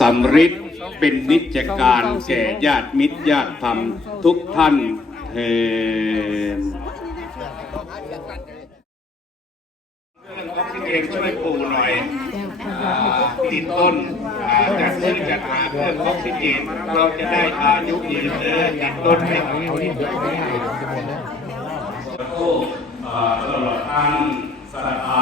สำริดเป็นนิจการแก่ญาติมิตรญาติธรรมทุกท่านเทินเรื่องออกซิเจนช่วยปลูกหน่อยอติดต้นอ่าจัดซื้อจัดหาเครื่องออกซิเจนเราจะได้อายุยืนเออติดต้นให้เขาโอ้อ่าตลอดทั้งสถา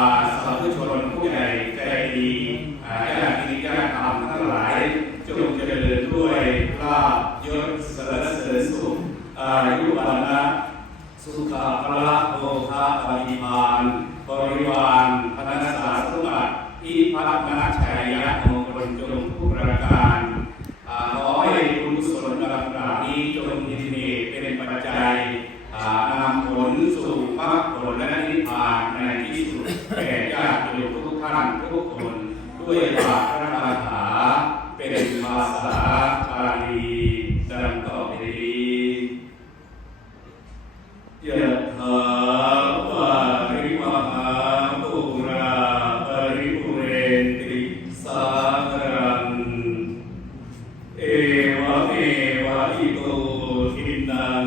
เอวะเมวะอิโตทินัง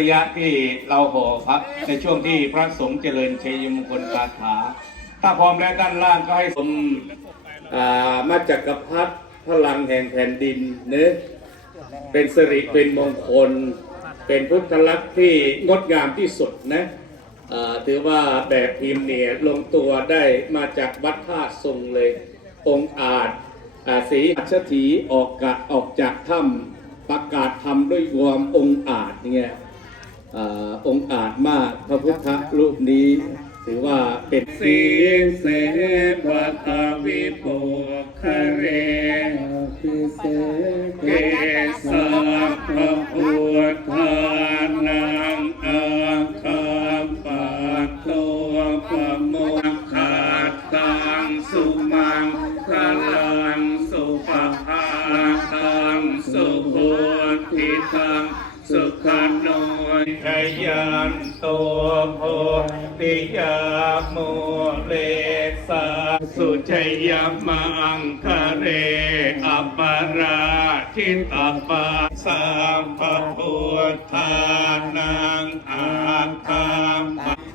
ระยะที่เราห่อพระในช่วงที่พระสงฆ์เจริญชัยมงคลคาถา ถ้าพร้อมแล้วด้านล่างก็ให้สมมาจากกพรรดิพลังแห่งแผ่นดินเนื้อเป็นสิริเป็นมงคล เป็นพุทธลักษณ์ที่งดงามที่สุดนะถือว่าแบบพิมพ์เนี่ยลงตัวได้มาจากวัดท่าทรงเลย องค์อาจอาศีอัชถีออกกะออกจากถ้ำประกาศธรรมด้วยความองอาจเนี่ย อองค์อาจมากพระพุทธรูปนี้ ถือว่าเป็นสีเสวัตวิปุคเรพิเศเกสัพ สุชยมังคะเร อัปปราทิตาปาสัมปพุทธานังอาคาม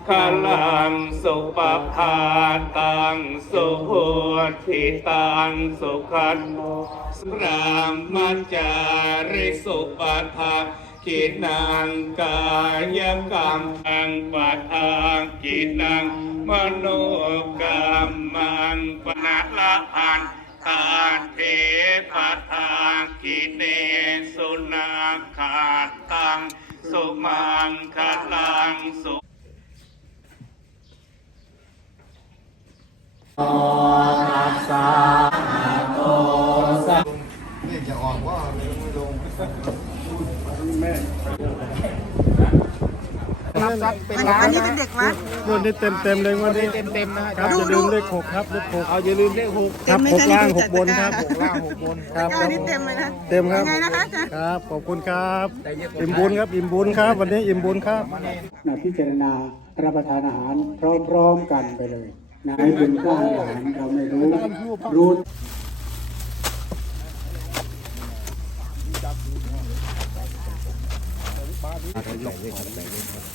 ขลังสุปภาตังสุโหติตังสุขันโนสรามัจาริสุปทา กินังกายกรรมอังปัทางกินังมโนกรรมังปนาละพันทานเทปัทางกิเนสุนาขาตังสุมังคลังสุอั นนี้เป็นเด็กวัด งวดนี้เต็มเต็มๆเลยงวดนี้เต็มเต็มๆนะครับดูอย่าลืมดูเลขหกครับเลขหกเอาอย่าลืมเลขหกครับเต็หมกไหมคะล่างนี่หกบนครับจัดตะกร้าล่างหกบนครับ อันนี้เต็มเลยนะ เต็มครับยังไงนะคะอาจารย์ ครับ ขอบคุณครับอิ่มบุญครับอิ่มบุญครับ วันนี้อิ่มบุญครับ มาพิจารณารับประทานอาหารพร้อมๆกันไปเลยนะให้เป็นกล้าอาหารเราไม่รู้รู้อ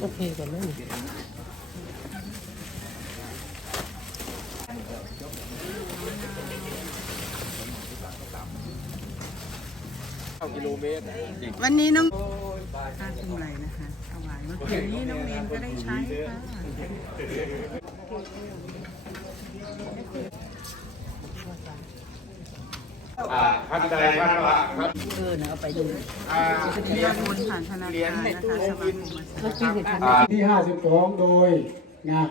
โอเคก่อนไหมกิโลเมตรวันนี้น้องข้าคุณไหนะคะเอาไว้เมื่อนนี้น้องเมนก็ได้ใช้ค่ะ อ่าท่านใดท่านละาท่าเออเอาไปดูเรียนผ่านธนาคารนะคะสมาคมที่52โดยงา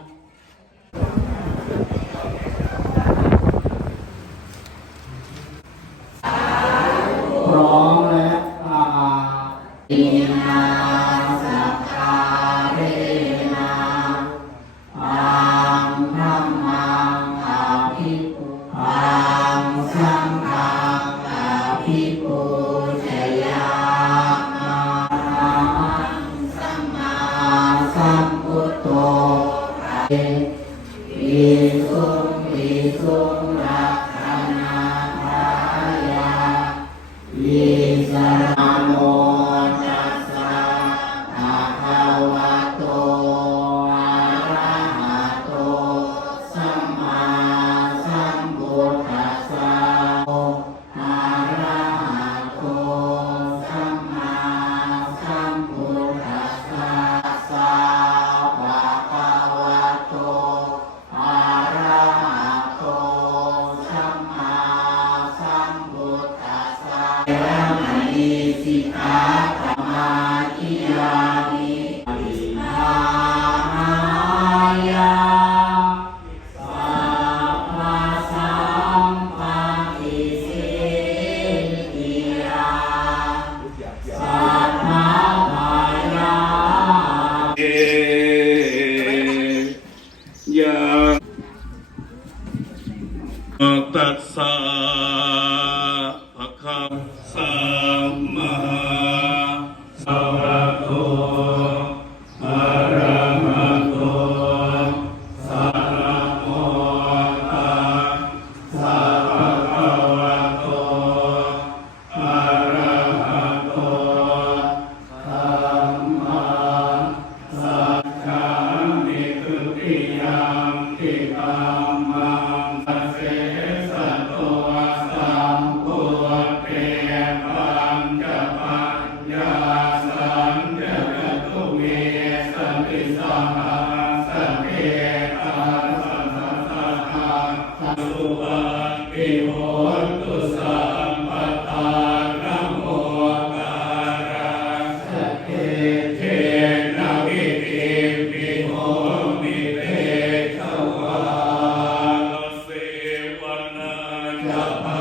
God.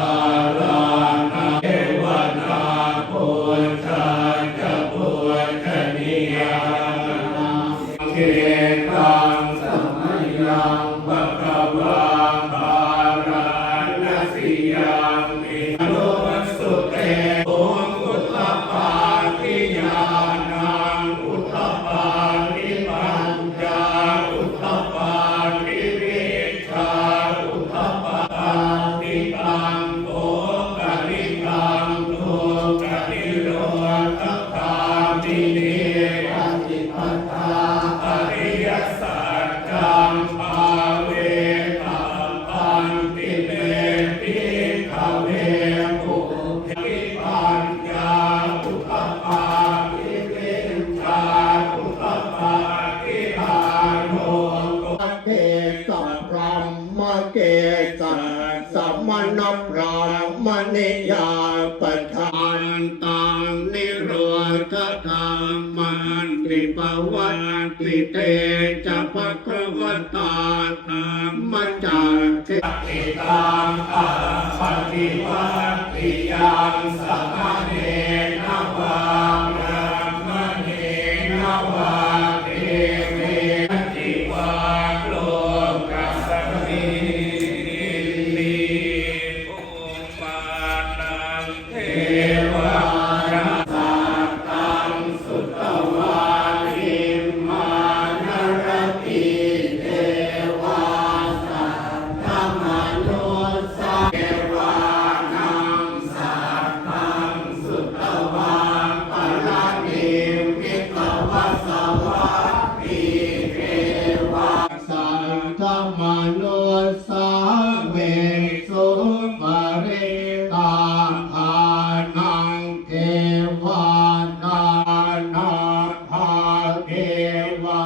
พระมณียาปทานตังนิโรธธรรมันติปวัติเตจะภะคะวตาธรรมจากติตังอัปปฏิวัติยังสัมเน เ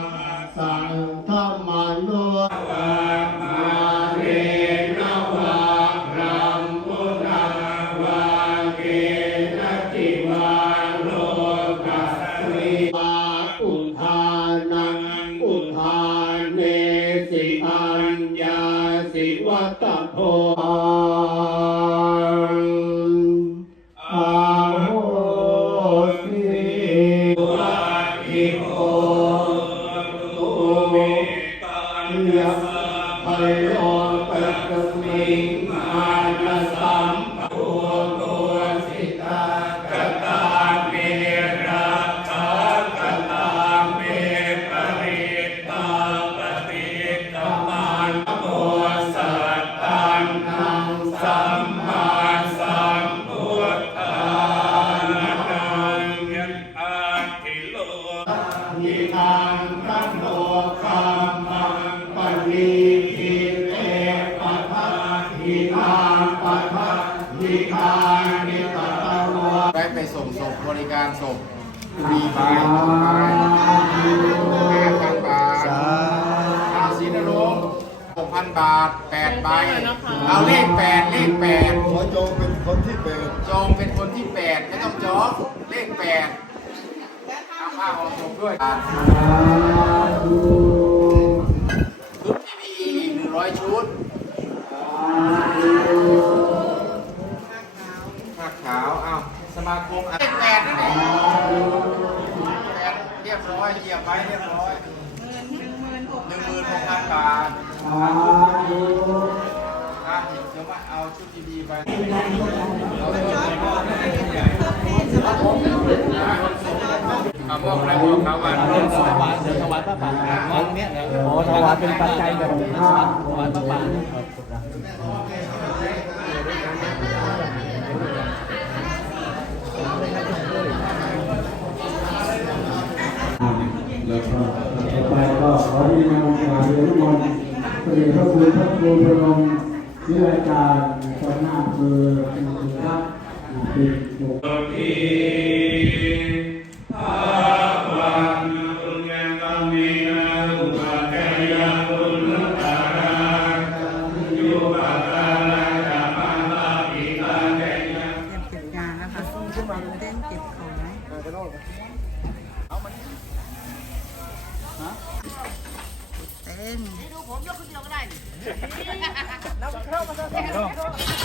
มีไปห้าพันบาทอาศินรงหกพันบาทแปดใบเอาเลขแปดเลขแปดขอโยงเป็นคนที่เป็นจองเป็นคนที่แปดไม่ต้องจองเลขแปดเอาผ้าห่อศพด้วยชุดทีวีอีกหนึ่งร้อยชุดผ้าขาว เอา สมาคมเลขแปดนั่นเองแปดเรียบร้อยเหยียบไว้เรียบร้อยหนึ่งหมื่นหกพันบาทอะเดี๋ยวมาเอาชุดดีๆไปเอามอบอะไรมอบเขาว่าร่วมสวรรค์ถวายพระบาทของเนี้ยโอ้ถวายเป็นปัจจัยแบบถวายพระบา ระคุณพระครูพระองค์ที่รายการตอนหน้าเบอคือครับเปิด ต้น